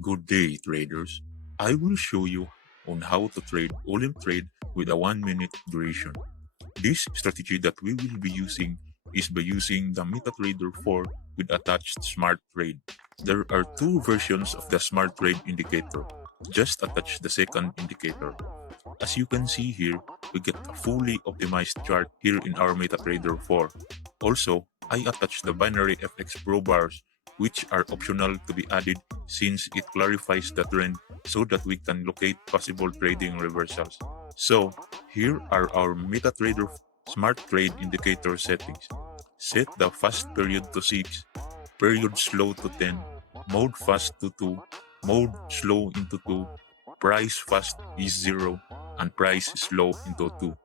Good day, traders. I will show you on how to trade Olymp Trade with a 1 minute duration. This strategy that we will be using is by using the Metatrader 4 with attached Smart Trade. There are two versions of the Smart Trade indicator. Just attach the second indicator. As you can see here, we get a fully optimized chart here in our Metatrader 4. Also, I attached the binary FX Pro bars, which are optional to be added since it clarifies the trend so that we can locate possible trading reversals. So, here are our Metatrader Smart Trade indicator settings. Set the fast period to 6, period slow to 10, mode fast to 2, mode slow into 2, price fast is 0, and price slow into 2.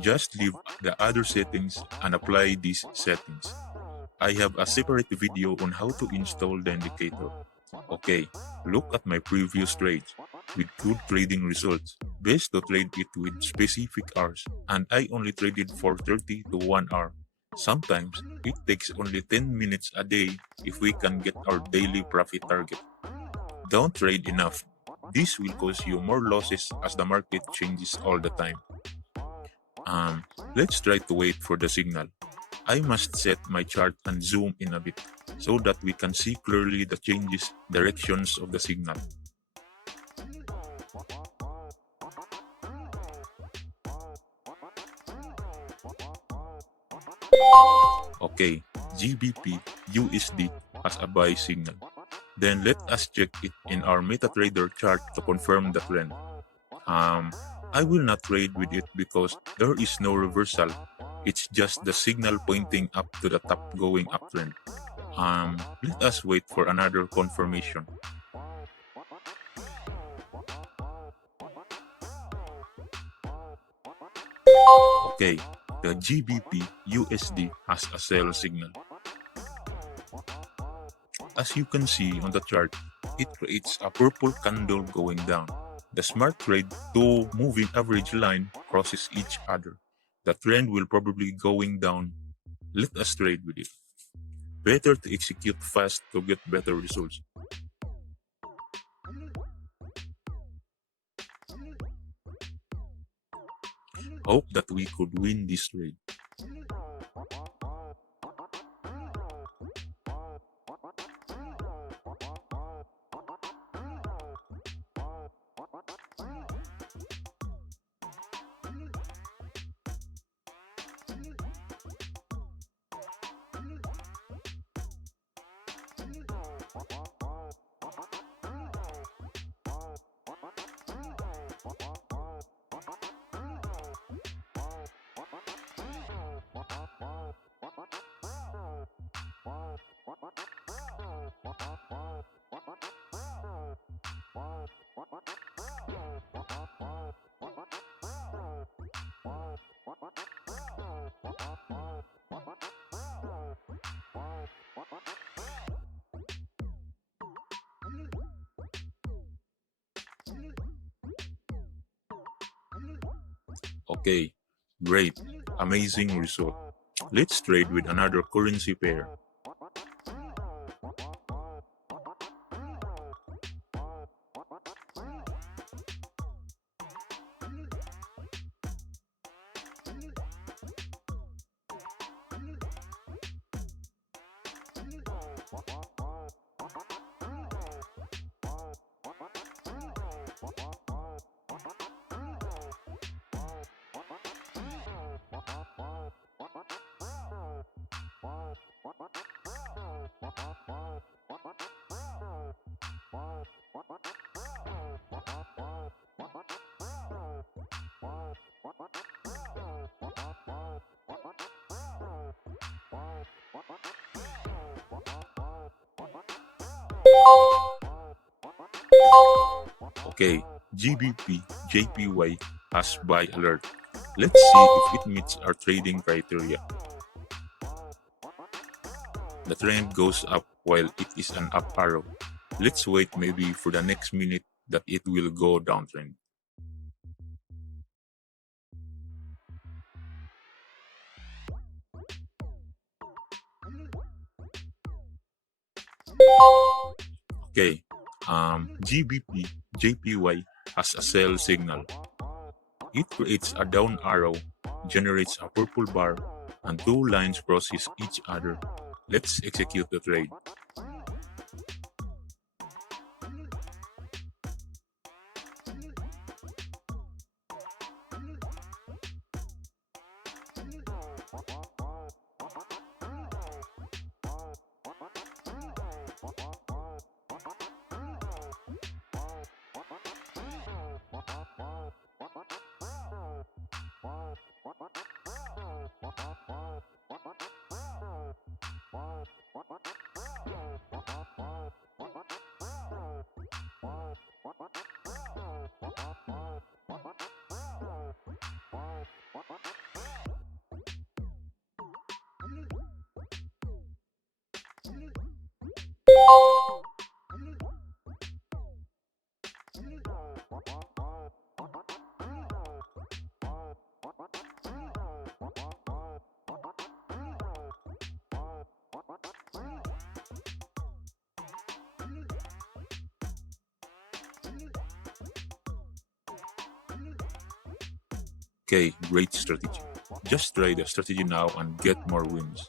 Just leave the other settings and apply these settings. I have a separate video on how to install the indicator. Okay, look at my previous trades with good trading results. Best to trade it with specific hours, and I only traded for 30 to 1 hour. Sometimes it takes only 10 minutes a day if we can get our daily profit target. Don't trade enough. This will cause you more losses as the market changes all the time. Let's try to wait for the signal. I must set my chart and zoom in a bit so that we can see clearly the changes directions of the signal. Okay, GBP USD has a buy signal. Then let us check it in our MetaTrader chart to confirm the trend. I will not trade with it because there is no reversal. It's just the signal pointing up to the top going uptrend. Let us wait for another confirmation. Okay, the GBP USD has a sell signal. As you can see on the chart, it creates a purple candle going down. The smart trade 2 moving average line crosses each other. The trend will probably going down. Let us trade with it. Better to execute fast to get better results. Hope that we could win this trade. Okay, great, amazing result. Let's trade with another currency pair. Okay, GBP JPY has buy alert. Let's see if it meets our trading criteria. The trend goes up while it is an up arrow. Let's wait maybe for the next minute that it will go downtrend. Okay, GBP JPY has a sell signal. It creates a down arrow, generates a purple bar, and two lines crosses each other. Let's execute the trade. Okay, great strategy. Just try the strategy now and get more wins.